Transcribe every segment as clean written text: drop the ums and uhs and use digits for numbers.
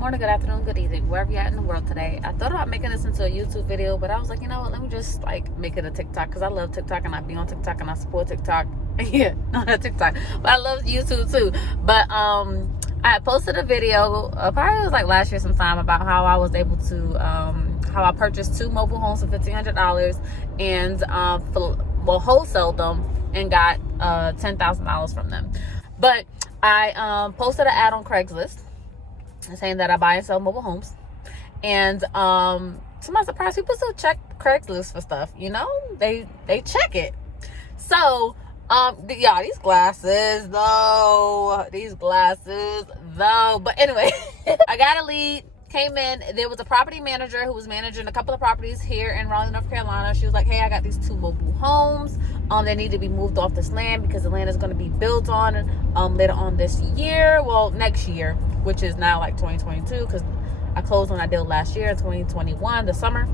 morning, good afternoon, good evening, wherever you're at in the world today. I thought about making this into a YouTube video, but I was like, you know what, let me just like make it a TikTok, because I love TikTok and I be on TikTok and I support TikTok. Yeah, not TikTok, but I love YouTube too. But I posted a video, probably it was like last year sometime, about how I was able to how I purchased 2 mobile homes for $1,500 and wholesaled them and got $10,000 from them. But I posted an ad on Craigslist saying that I buy and sell mobile homes, and to my surprise, people still check Craigslist for stuff. You know, they check it. So yeah, these glasses though. But anyway, I got a lead. Came in, there was a property manager who was managing a couple of properties here in Raleigh, North Carolina. She was like, hey, I got these 2 mobile homes. They need to be moved off this land because the land is going to be built on later on this year. Well, next year, which is now like 2022, because I closed on that deal last year in 2021, the summer.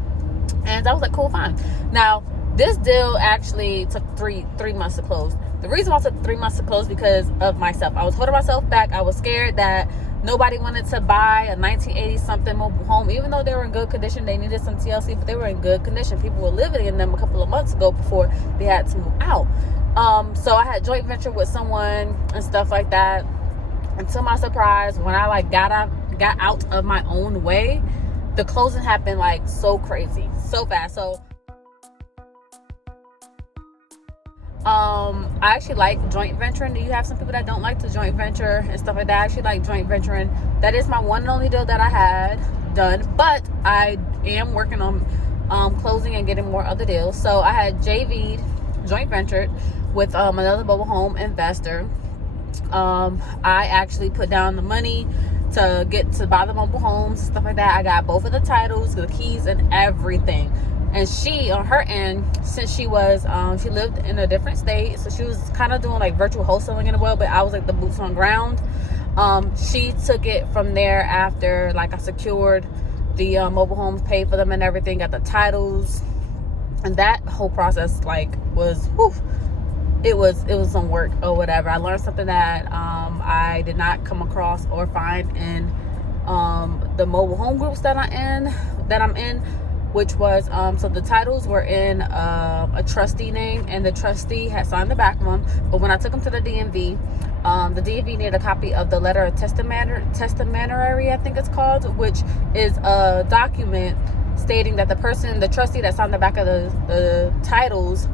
And I was like, cool, fine. Now, this deal actually took three months to close. The reason why it took 3 months to close because of myself. I was holding myself back. I was scared that nobody wanted to buy a 1980 something mobile home, even though they were in good condition. They needed some TLC, but they were in good condition. People were living in them a couple of months ago before they had to move out. So I had joint venture with someone and stuff like that. And to my surprise, when I like got out of my own way, the closing happened like so crazy, so fast. So I actually like joint venturing. You have some people that don't like to joint venture and stuff like that. I actually like joint venturing. That is my one and only deal that I had done, but I am working on closing and getting more other deals. So I had JV'd, joint ventured with another mobile home investor. I actually put down the money to get to buy the mobile homes, stuff like that. I got both of the titles, the keys, and everything. And she, on her end, since she was, she lived in a different state, so she was kind of doing like virtual wholesaling in a way, but I was like the boots on ground. She took it from there after like I secured the mobile homes, paid for them and everything, got the titles, and that whole process like was, whew, it was some work or whatever. I learned something that I did not come across or find in the mobile home groups that I'm in. Which was, so the titles were in a trustee name, and the trustee had signed the back one. But when I took them to the DMV, the DMV needed a copy of the letter of testamentary, I think it's called, which is a document stating that the trustee that signed the back of the titles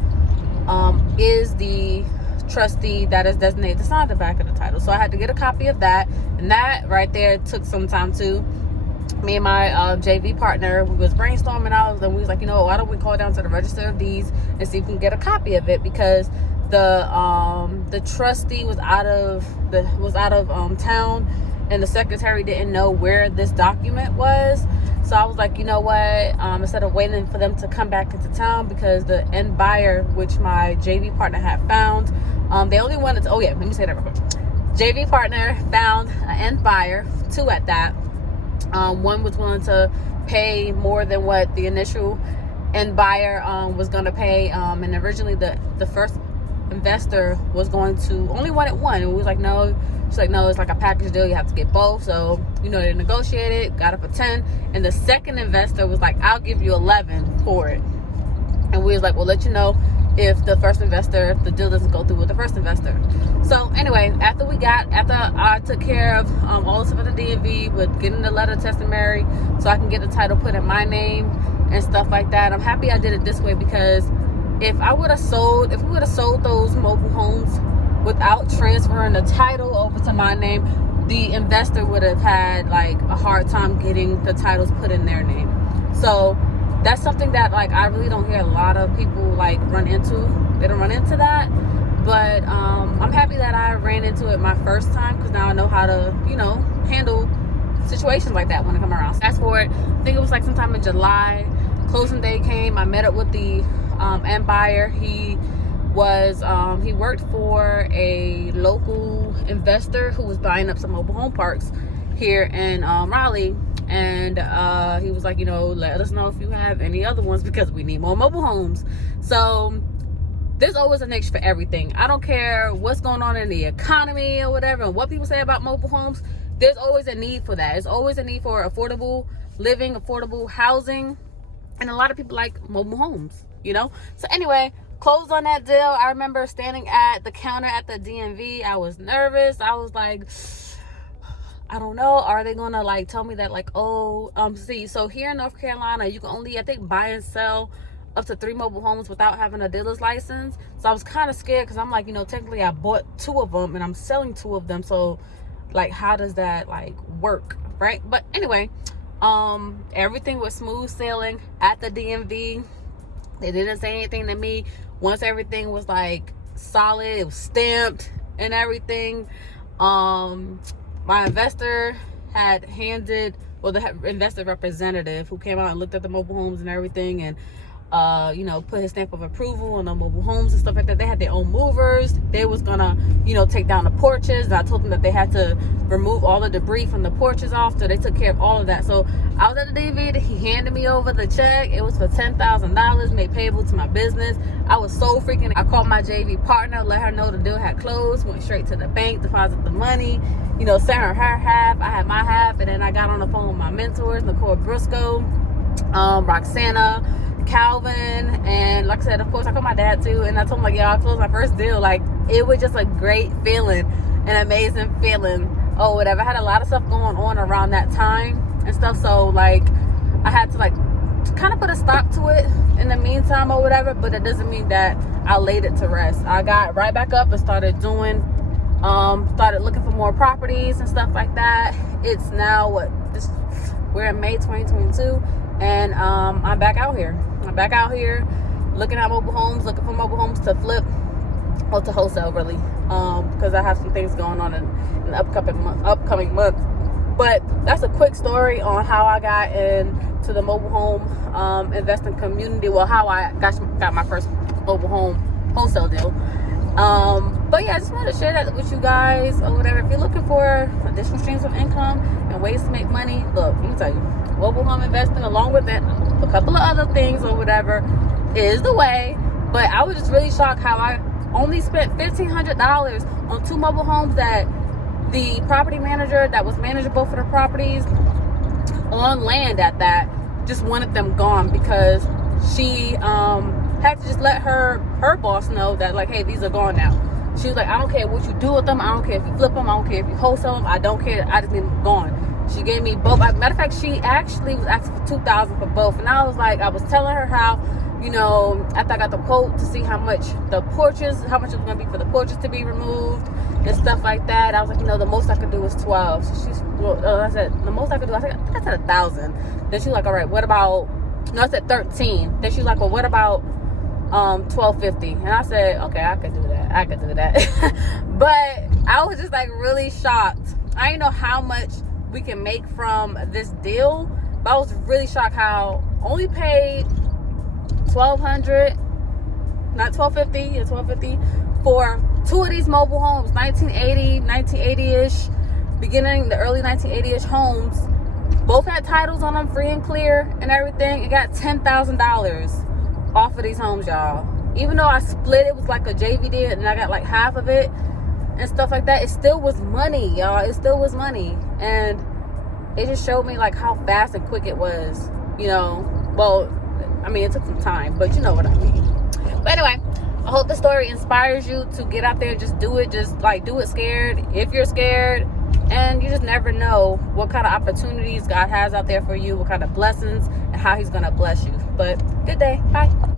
is the trustee that is designated to sign the back of the title. So I had to get a copy of that, and that right there took some time too. Me and my JV partner, we was brainstorming out, and we was like, you know, why don't we call down to the Register of Deeds and see if we can get a copy of it, because the trustee was out of town, and the secretary didn't know where this document was. So I was like, you know what, instead of waiting for them to come back into town, because the end buyer, which my JV partner had found, they only wanted to, oh yeah, let me say that real quick. JV partner found an end buyer, 2 at that. One was willing to pay more than what the initial end buyer was going to pay, and originally the first investor was going to only wanted 1, and we was like, no. She's like, no, it's like a package deal, you have to get both. So, you know, they negotiated, got it for 10, and the second investor was like, I'll give you 11 for it. And we was like, we'll let you know if the deal doesn't go through with the first investor. So anyway, after I took care of all the stuff at the DMV with getting the letter of testamentary, so I can get the title put in my name and stuff like that, I'm happy I did it this way, because if we would have sold those mobile homes without transferring the title over to my name, the investor would have had like a hard time getting the titles put in their name. So that's something that like I really don't hear a lot of people like run into. They don't run into that, but I'm happy that I ran into it my first time, because now I know how to, you know, handle situations like that when they come around. Fast forward, I think it was like sometime in July, closing day came. I met up with the end buyer. He worked for a local investor who was buying up some mobile home parks here in Raleigh. And he was like, you know, let us know if you have any other ones, because we need more mobile homes. So there's always a niche for everything. I don't care what's going on in the economy or whatever, and what people say about mobile homes. there's always a need for that. There's always a need for affordable living, affordable housing, and a lot of people like mobile homes, you know. So anyway, closed on that deal. I remember standing at the counter at the DMV. I was nervous. I was like, I don't know, are they gonna like tell me that like, oh, see, so here in North Carolina, you can only, I think, buy and sell up to 3 mobile homes without having a dealer's license. So I was kind of scared, because I'm like, you know, technically I bought 2 of them and I'm selling 2 of them, so like, how does that like work, right? But anyway, everything was smooth sailing at the DMV. They didn't say anything to me. Once everything was like solid, it was stamped and everything, my investor had handed, well, the investor representative who came out and looked at the mobile homes and everything, and you know, put his stamp of approval on the mobile homes and stuff like that. They had their own movers. They was gonna, you know, take down the porches. And I told them that they had to remove all the debris from the porches off. So they took care of all of that. So I was at the DV. He handed me over the check. It was for $10,000 made payable to my business. I was so freaking. I called my JV partner, let her know the deal had closed. Went straight to the bank, deposited the money. You know, sent her half. I had my half, and then I got on the phone with my mentors, Nicole Briscoe, Roxana, Calvin, and like I said, of course, I called my dad too, and I told him like, yeah, I closed my first deal. Like, it was just a great feeling, an amazing feeling, or whatever. I had a lot of stuff going on around that time and stuff, so like I had to like kind of put a stop to it in the meantime or whatever, but it doesn't mean that I laid it to rest. I got right back up and started doing started looking for more properties and stuff like that. It's now we're in May 2022, and I'm back out here. I'm back out here looking at mobile homes, looking for mobile homes to flip, or to wholesale really, because I have some things going on in the upcoming month. But that's a quick story on how I got into the mobile home investing community. Well, how I got my first mobile home wholesale deal. But yeah, I just wanted to share that with you guys or whatever. If you're looking for additional streams of income and ways to make money, look, let me tell you, mobile home investing, along with that, a couple of other things or whatever, is the way. But I was just really shocked how I only spent $1,500 on 2 mobile homes that the property manager that was managing both of the properties on land at that just wanted them gone, because she had to just let her boss know that like, hey, these are gone now. She was like, I don't care what you do with them. I don't care if you flip them. I don't care if you wholesale them. I don't care. I just need them gone. She gave me both. Matter of fact, she actually was asking for $2,000 for both. And I was like, I was telling her how, you know, after I got the quote to see how much it was going to be for the porches to be removed and stuff like that. I was like, you know, the most I could do is 12. So I said, the most I could do, I think I said 1,000. Then she was like, all right, what about, no, I said 13. Then she was like, well, what about $1,250? And I said, okay, I could do that. But I was just like really shocked. I didn't know how much we can make from this deal, but I was really shocked how only paid $1,200, not $1,250, yeah, $1,250 for 2 of these mobile homes, 1980-ish, beginning the early 1980-ish homes. Both had titles on them, free and clear and everything. It got $10,000 off of these homes, y'all. Even though I split it, was like a JV did, and I got like half of it and stuff like that, it still was money, y'all. It still was money. And it just showed me like how fast and quick it was, you know. Well, I mean, it took some time, but you know what I mean. But anyway, I hope the story inspires you to get out there, just do it. Just like do it scared, if you're scared. And you just never know what kind of opportunities God has out there for you, what kind of blessings, and how he's going to bless you. But good day. Bye.